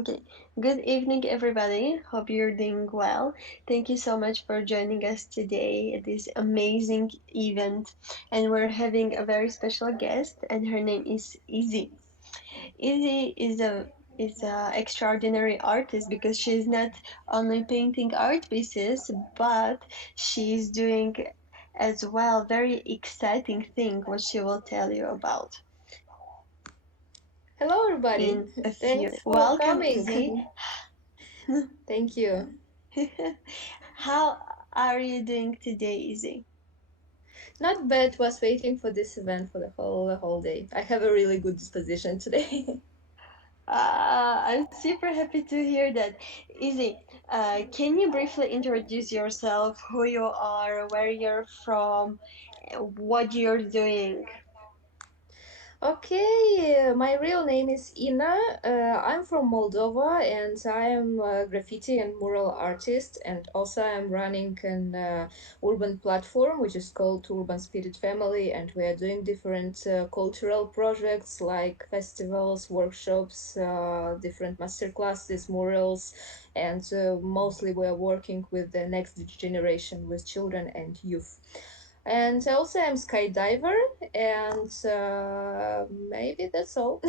Okay. Good evening, everybody. Hope you're doing well. Thank you so much for joining us today at this amazing event. And we're having a very special guest, and her name is iZZY. iZZY is a extraordinary artist because she's not only painting art pieces, but she's doing as well very exciting thing, what she will tell you about Hello, everybody. in a few Thanks minutes. for Welcome, coming. iZZY. Thank you. How are you doing today, Izzy? Not bad. Was waiting for this event for the whole day. I have a really good disposition today. I'm super happy to hear that. Izzy, can you briefly introduce yourself, who you are, where you're from, what you're doing? Okay, my real name is Ina. I'm from Moldova and I am a graffiti and mural artist. And also, I'm running an urban platform which is called Urban Spirit Family. And we are doing different cultural projects like festivals, workshops, different master classes, murals. And mostly, we are working with the next generation, with children and youth. And also, I'm skydiver, and maybe that's all.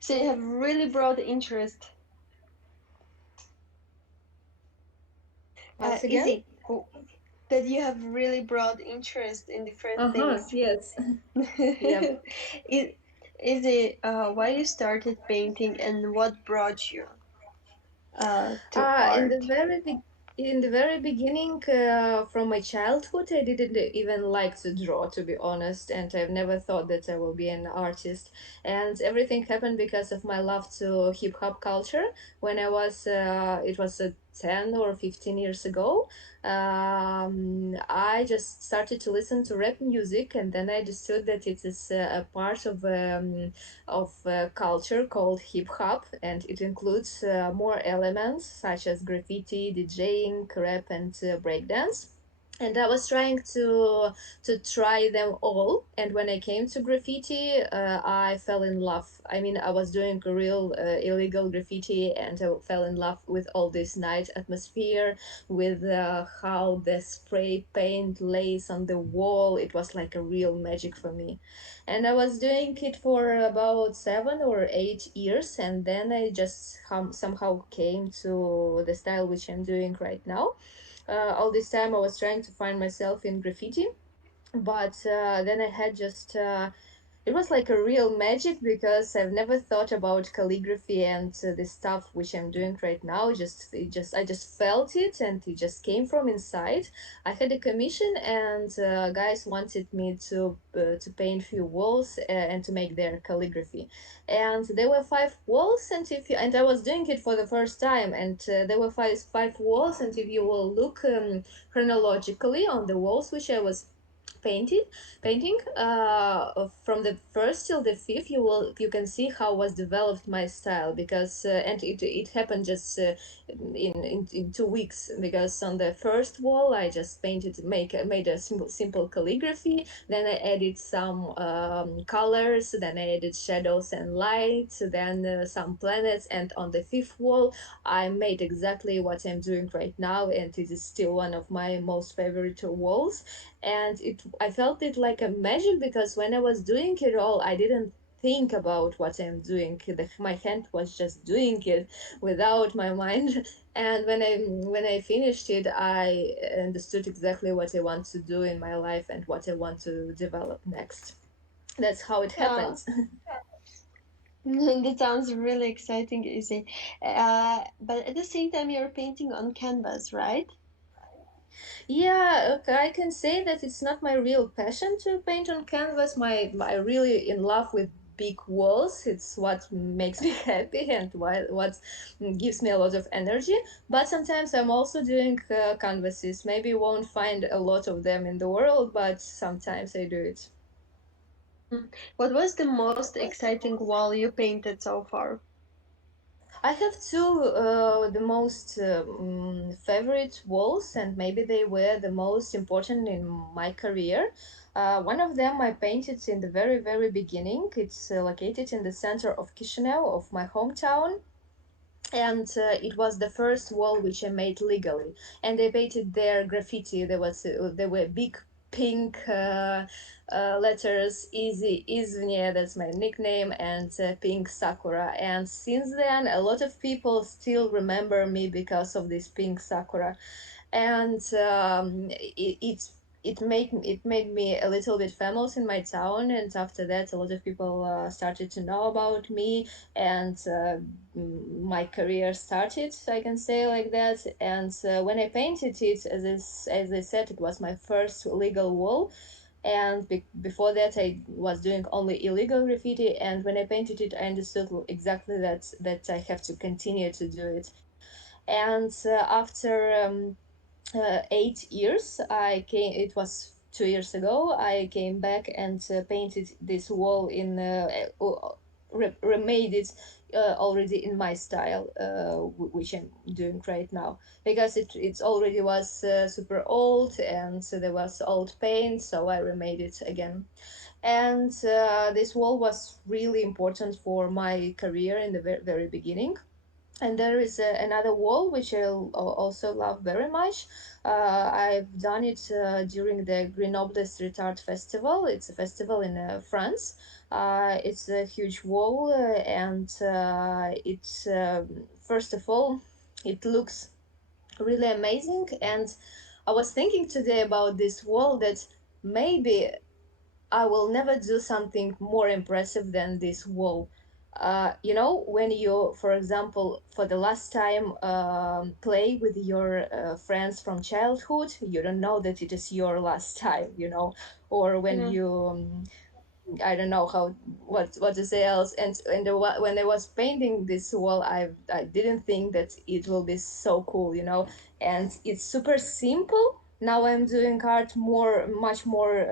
So you have really broad interest. Once again? Izzy, that you have really broad interest in different Uh-huh, things. yes. Yep. is, Izzy, why you started painting and what brought you to Uh, in the art? very be- in the very beginning, from my childhood, I didn't even like to draw, to be honest, and I've never thought that I will be an artist. And everything happened because of my love to hip hop culture. When it was 10 or 15 years ago. I just started to listen to rap music, and then I understood that it is a part of culture called hip hop, and it includes more elements such as graffiti, DJing, rap, and breakdance. And I was trying to try them all. And when I came to graffiti, I fell in love. I mean, I was doing a real illegal graffiti, and I fell in love with all this night atmosphere, with how the spray paint lays on the wall. It was like a real magic for me, and I was doing it for about 7 or 8 years, and then I just somehow came to the style which I'm doing right now. All this time I was trying to find myself in graffiti, but then I had just it was like a real magic because I've never thought about calligraphy and the stuff which I'm doing right now. I just felt it, and it just came from inside. I had a commission, and guys wanted me to paint few walls and to make their calligraphy. And there were 5 walls, and if you and I was doing it for the first time, and there were five walls, and if you will look chronologically on the walls which I was painted painting from the first till the fifth, you can see how was developed my style, because and it happened just in 2 weeks, because on the first wall I just made a simple calligraphy, then I added some colors, then I added shadows and lights, then some planets, and on the fifth wall I made exactly what I'm doing right now, and it is still one of my most favorite walls. And it I felt it like a magic, because when I was doing it all, I didn't think about what I'm doing. My hand was just doing it without my mind. And when I finished it, I understood exactly what I want to do in my life and what I want to develop next. That's how it Uh, happens. that sounds really exciting, Izzy. But at the same time, you're painting on canvas, right? Yeah, okay, I can say that it's not my real passion to paint on canvas. I really in love with big walls. It's what makes me happy, and what gives me a lot of energy. But sometimes I'm also doing canvases. Maybe you won't find a lot of them in the world, but sometimes I do it. Mm. What was the most exciting wall you painted so far? I have two the most favorite walls, and maybe they were the most important in my career. One of them I painted in the very, very beginning. It's located in the center of Chisinau, of my hometown, and it was the first wall which I made legally. And they painted their graffiti. There were big pink letters, Easy IZVNE, that's my nickname, and pink sakura. And since then, a lot of people still remember me because of this pink sakura, and it made me a little bit famous in my town. And after that, a lot of people started to know about me, and my career started, I can say like that. And when I painted it, as I said, it was my first legal wall. And before that, I was doing only illegal graffiti. And when I painted it, I understood exactly that I have to continue to do it. And after 8 years, I came. It was 2 years ago. I came back and painted this wall in. Remade it already in my style, which I'm doing right now, because it already was super old, and so there was old paint, so I remade it again. And this wall was really important for my career in the very beginning. And there is another wall which I also love very much. I've done it during the Grenoble Street Art Festival. It's a festival in France. It's a huge wall, and it's first of all, it looks really amazing. And I was thinking today about this wall that maybe I will never do something more impressive than this wall. When you, for example, for the last time play with your friends from childhood, you don't know that it is your last time, or when Yeah. you I don't know what to say else. And when I was painting this wall, I didn't think that it will be so cool, And it's super simple. Now I'm doing art much more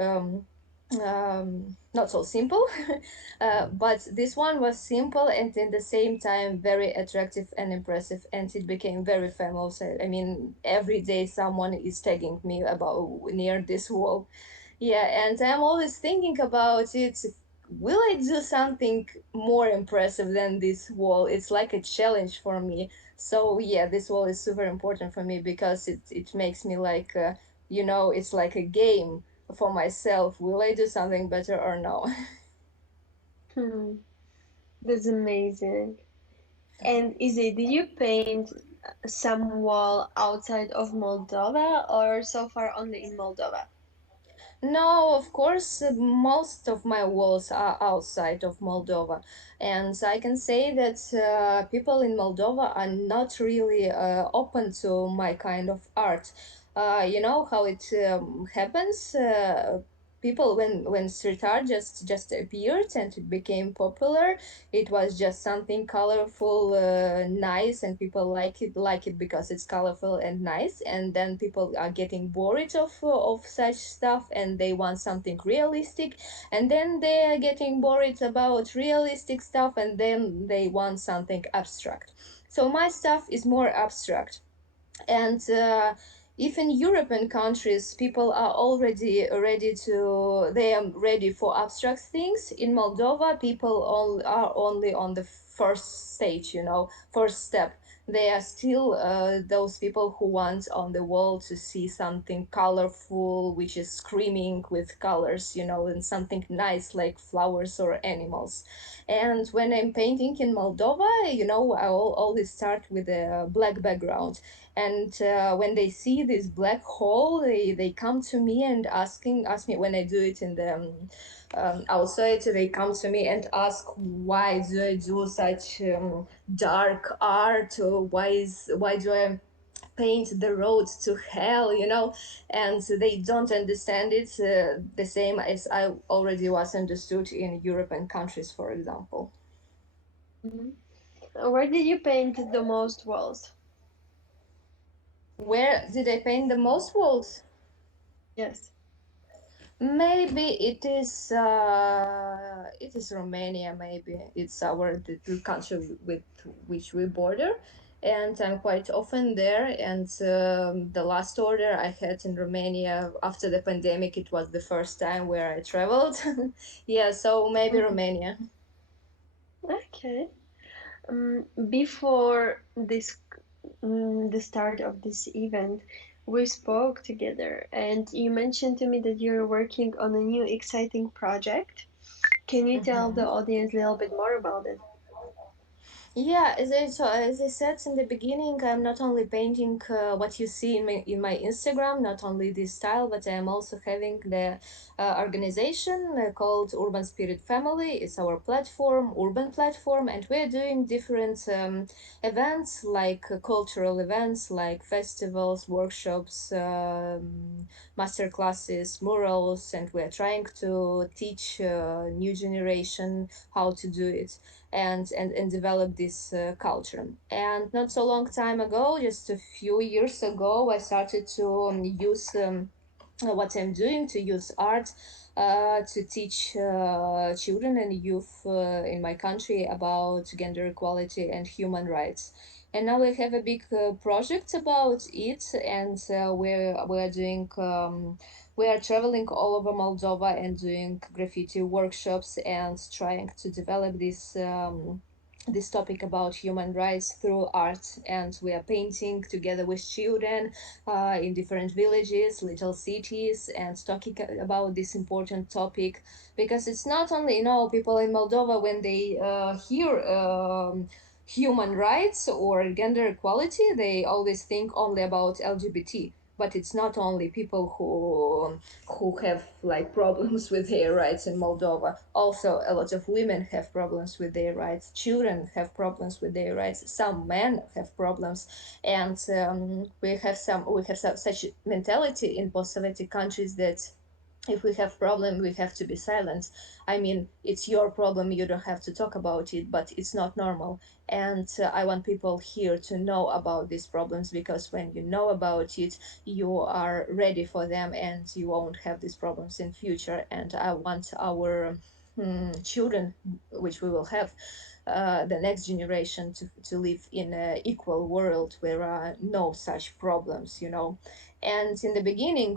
not so simple. But this one was simple and in the same time very attractive and impressive, and it became very famous. I mean, every day someone is tagging me about near this wall. Yeah, and I'm always thinking about it. Will I do something more impressive than this wall? It's like a challenge for me. So yeah, this wall is super important for me because it makes me like, it's like a game for myself. Will I do something better or no? Hmm. That's amazing. And Izzy, did you paint some wall outside of Moldova or so far only in Moldova? No, of course, most of my walls are outside of Moldova. And I can say that people in Moldova are not really open to my kind of art. You know how it happens? People, when street art just appeared and it became popular, it was just something colorful, nice, and people like it because it's colorful and nice. And then people are getting bored of such stuff, and they want something realistic. And then they are getting bored about realistic stuff, and then they want something abstract. So my stuff is more abstract. And if in European countries people are already ready to, they are ready for abstract things, in Moldova people are only on the first stage, first step. They are still those people who want on the wall to see something colorful, which is screaming with colors, and something nice like flowers or animals. And when I'm painting in Moldova, I always start with a black background. And when they see this black hole, they come to me and ask me when I do it in the outside. They come to me and ask, why do I do such dark art, or why do I paint the road to hell, and they don't understand it the same as I already was understood in European countries, for example. Hmm. Where did you paint the most walls? Where did I paint the most walls? Yes. Maybe it is Romania. Maybe it's the country with which we border, and I'm quite often there. And the last order I had in Romania after the pandemic, it was the first time where I traveled. Yeah, so maybe Mhm. Romania. Okay. Before the start of this event, we spoke together, and you mentioned to me that you're working on a new exciting project. Can you tell the Mhm. audience a little bit more about it? Yeah, as I said in the beginning, I'm not only painting what you see in my Instagram, not only this style, but I'm also having the organization called Urban Spirit Family. It's our platform, urban platform, and we're doing different events like cultural events, like festivals, workshops, master classes, murals, and we're trying to teach new generation how to do it and develop this culture. And not so long time ago, just a few years ago, I started to use what I'm doing, to use art to teach children and youth in my country about gender equality and human rights. And now we have a big project about it, and we're doing. We are traveling all over Moldova and doing graffiti workshops and trying to develop this topic about human rights through art. And we are painting together with children in different villages, little cities, and talking about this important topic, because it's not only, people in Moldova, when they hear human rights or gender equality, they always think only about LGBT. But it's not only people who have like problems with their rights in Moldova. Also, a lot of women have problems with their rights. Children have problems with their rights. Some men have problems, and we have such mentality in post-Soviet countries that if we have problem we have to be silent. I mean, it's your problem, you don't have to talk about it, but it's not normal. And I want people here to know about these problems, because when you know about it, you are ready for them and you won't have these problems in future. And I want our children, which we will have, the next generation, to live in an equal world where no such problems. And in the beginning,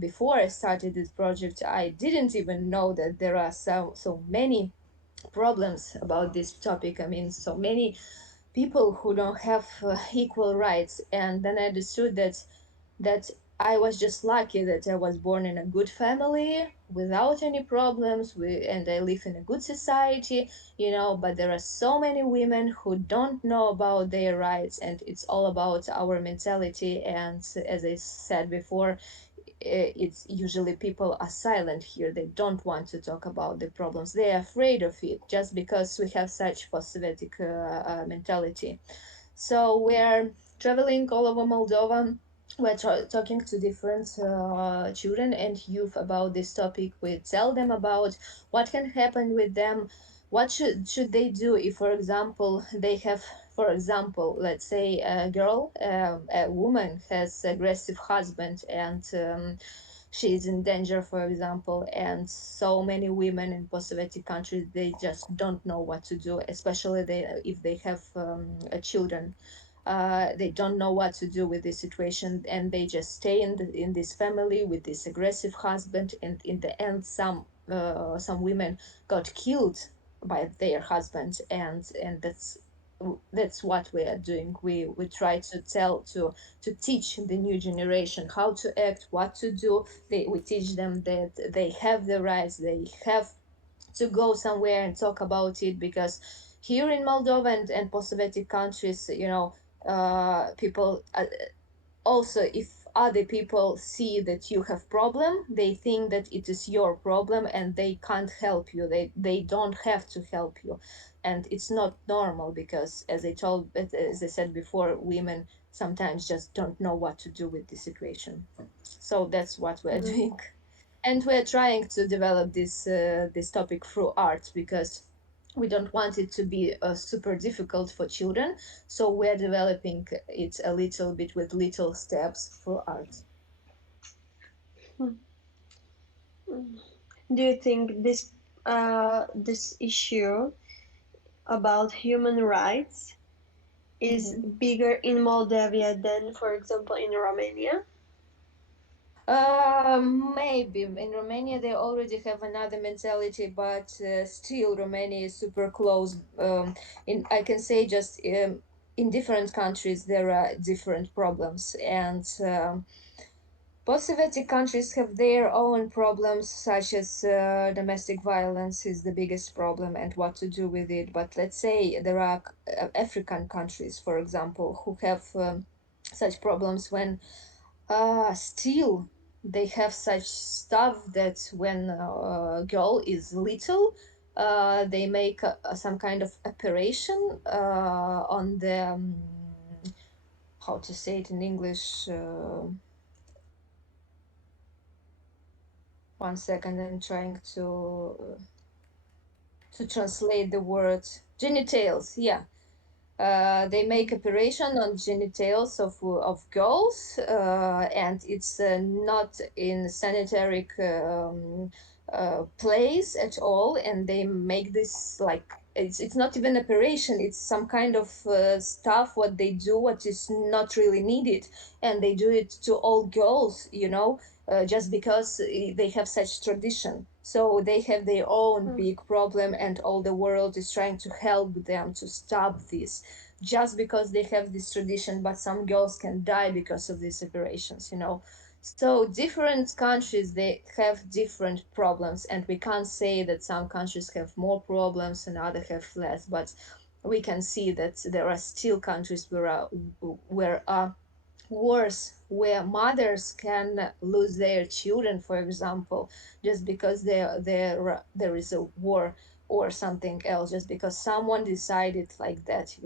before I started this project, I didn't even know that there are so many problems about this topic. I mean, so many people who don't have equal rights. And then I understood that I was just lucky that I was born in a good family without any problems, and I live in a good society. But there are so many women who don't know about their rights, and it's all about our mentality. And as I said before, it's usually people are silent here. They don't want to talk about the problems. They are afraid of it just because we have such post-Soviet mentality. So we're traveling all over Moldova. We're talking to different children and youth about this topic. We tell them about what can happen with them, what should they do if, for example, they have, for example, let's say a woman has aggressive husband, and she is in danger, for example. And so many women in post-Soviet countries, they just don't know what to do, especially if they have children. They don't know what to do with this situation, and they just stay in this family with this aggressive husband. And in the end, some women got killed by their husbands. And that's what we are doing. We try to to teach the new generation how to act, what to do. We teach them that they have the rights, they have to go somewhere and talk about it. Because here in Moldova and post-Soviet countries, people also, if other people see that you have problem, they think that it is your problem and they can't help you. They don't have to help you. And it's not normal, because as I said before, women sometimes just don't know what to do with the situation. So that's what we're Mm. doing. And we're trying to develop this topic through art, because we don't want it to be super difficult for children. So we're developing it a little bit with little steps through art. Hmm. Do you think this issue about human rights is Mhm. bigger in Moldavia than, for example, in Romania? Maybe in Romania they already have another mentality, but still Romania is super close. In I can say just in different countries there are different problems, and post-Soviet countries have their own problems, such as domestic violence is the biggest problem and what to do with it. But let's say there are African countries, for example, who have such problems when still they have such stuff that when a girl is little, they make some kind of operation on the how to say it in English. 1 second, I'm trying to translate the word genitals. Yeah, they make operation on genitals of girls, and it's not in sanitary place at all, and they make this like it's not even operation, it's some kind of stuff what they do what is not really needed, and they do it to all girls, just because they have such tradition. So they have their own Hmm. big problem, and all the world is trying to help them to stop this, just because they have this tradition. But some girls can die because of these operations. So different countries they have different problems, and we can't say that some countries have more problems and others have less. But we can see that there are still countries where wars where mothers can lose their children, for example, just because there is a war or something else, just because someone decided like that.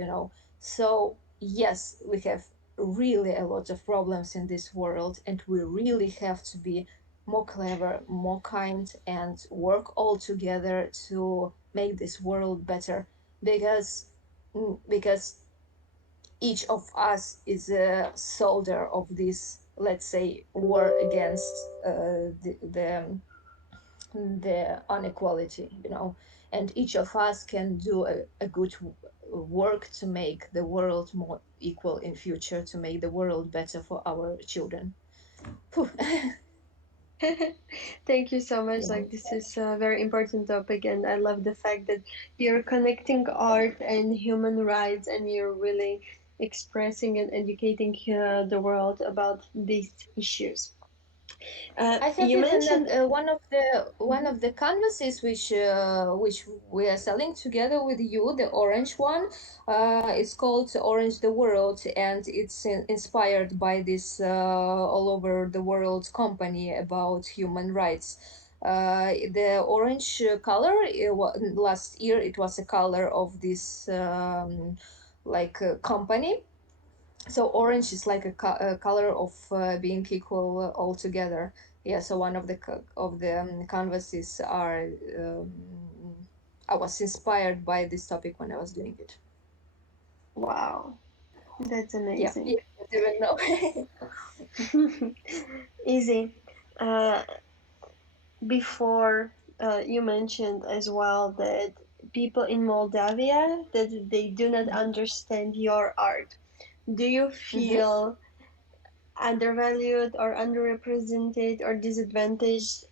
So yes, we have really a lot of problems in this world, and we really have to be more clever, more kind, and work all together to make this world better, because because each of us is a soldier of this, let's say, war against the inequality. And each of us can do a good work to make the world more equal in future, to make the world better for our children. Phew. Thank you so much. Yeah. Like, this is a very important topic, and I love the fact that you're connecting art and human rights, and you're really expressing and educating the world about these issues. I have You even mentioned. one of the canvases which we are selling together with you, the orange one. It's called Orange the World, and it's inspired by this all over the world company about human rights. The orange color, last year it was a color of this like company. So orange is like a color of being equal altogether. Yeah, so one of the canvases are I was inspired by this topic when I was doing it. Wow, that's Yeah, amazing. you didn't know. Easy. Uh, Before, you mentioned as well that people in Moldavia that they do not understand your art. Do you Mm-hmm. feel undervalued or underrepresented or disadvantaged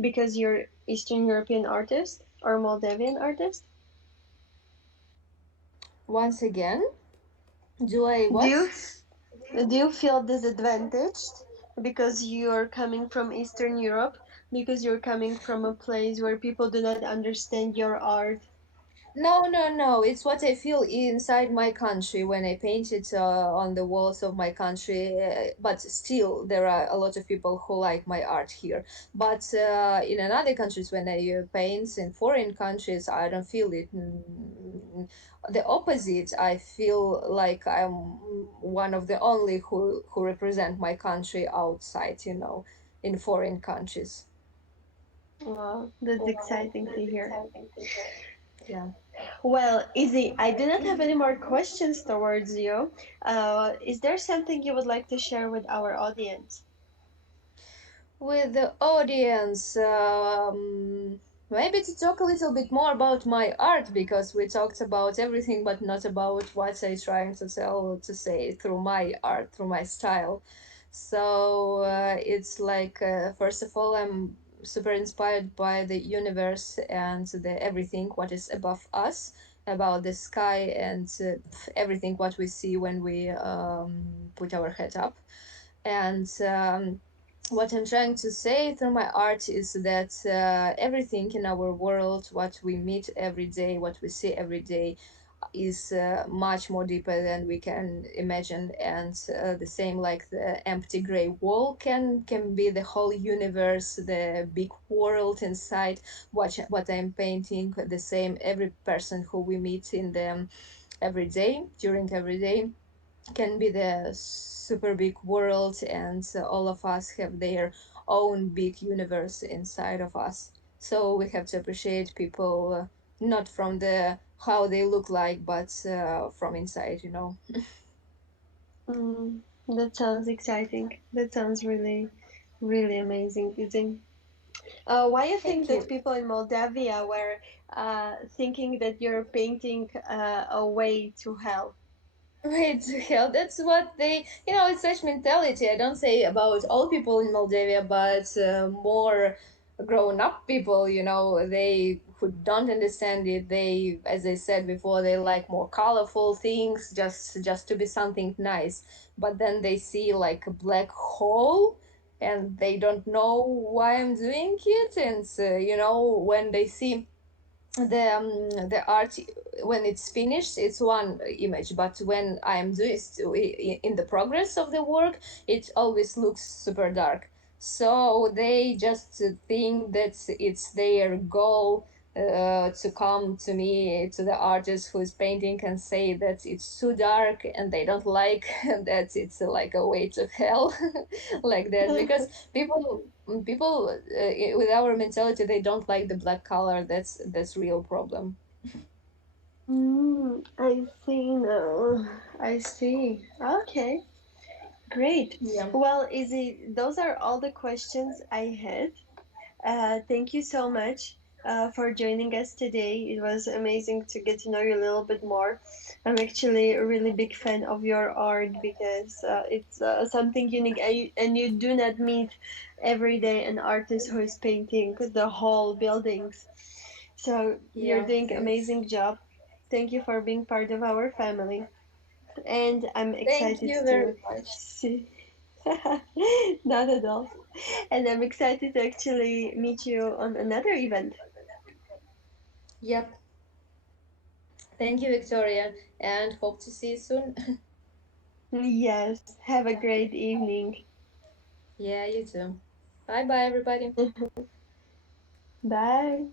because you're Eastern European artist or Moldavian artist? Once again, do I Do you what? do you feel disadvantaged because you're coming from Eastern Europe? Because you're coming from a place where people do not understand your art? No, no, no. It's what I feel inside my country when I paint it on the walls of my country. But still, there are a lot of people who like my art here. But in another countries, when I paint in foreign countries, I don't feel it. The opposite. I feel like I'm one of the only who represent my country outside. In foreign countries. Wow, that's exciting to hear. Yeah. Well, Izzy, I do not have any more questions towards you. Is there something you would like to share with our audience? With the audience. Maybe to talk a little bit more about my art, because we talked about everything but not about what I trying to tell to say through my art, through my style. So it's like first of all, I'm super inspired by the universe and the everything what is above us, about the sky and everything what we see when we put our head up. And what I'm trying to say through my art is that everything in our world, what we meet every day, what we see every day, is much more deeper than we can imagine. And the same like the empty gray wall can be the whole universe, the big world inside what I'm painting. The same every person who we meet in them every day, during every day, can be the super big world, and all of us have their own big universe inside of us. So we have to appreciate people, not from the how they look like, but from inside, you know. Mm, that sounds exciting. That sounds really, really amazing, Izzy. Why you think Thank that you. people in Moldavia were thinking that you're painting a way to hell? Wait, hell, that's what they, it's such mentality. I don't say about all people in Moldavia, but more grown up people, they who don't understand it. They, as I said before, they like more colorful things, just to be something nice. But then they see like a black hole, and they don't know why I'm doing it. And when they see the art, when it's finished, it's one image, but when I am doing in the progress of the work, it always looks super dark. So they just think that it's their goal to come to me, to the artist who is painting, and say that it's too dark, and they don't like that it's like a way to hell, like that, because people with our mentality, they don't like the black color. That's real problem. I see now. I see. Okay, great. Yeah. Well, Izzy, those are all the questions I had. Thank you so much for joining us today. It was amazing to get to know you a little bit more. I'm actually a really big fan of your art because it's something unique, and you do not meet every day an artist who is painting the whole buildings. So you're Yeah, doing thanks. amazing job. Thank you for being part of our family, and I'm Thank excited you very to much. see. Not at all. And I'm excited to actually meet you on another event. Yep. Thank you, Victoria, and hope to see you soon. Yes, have a great evening. Yeah, you too. Bye bye, everybody. Bye.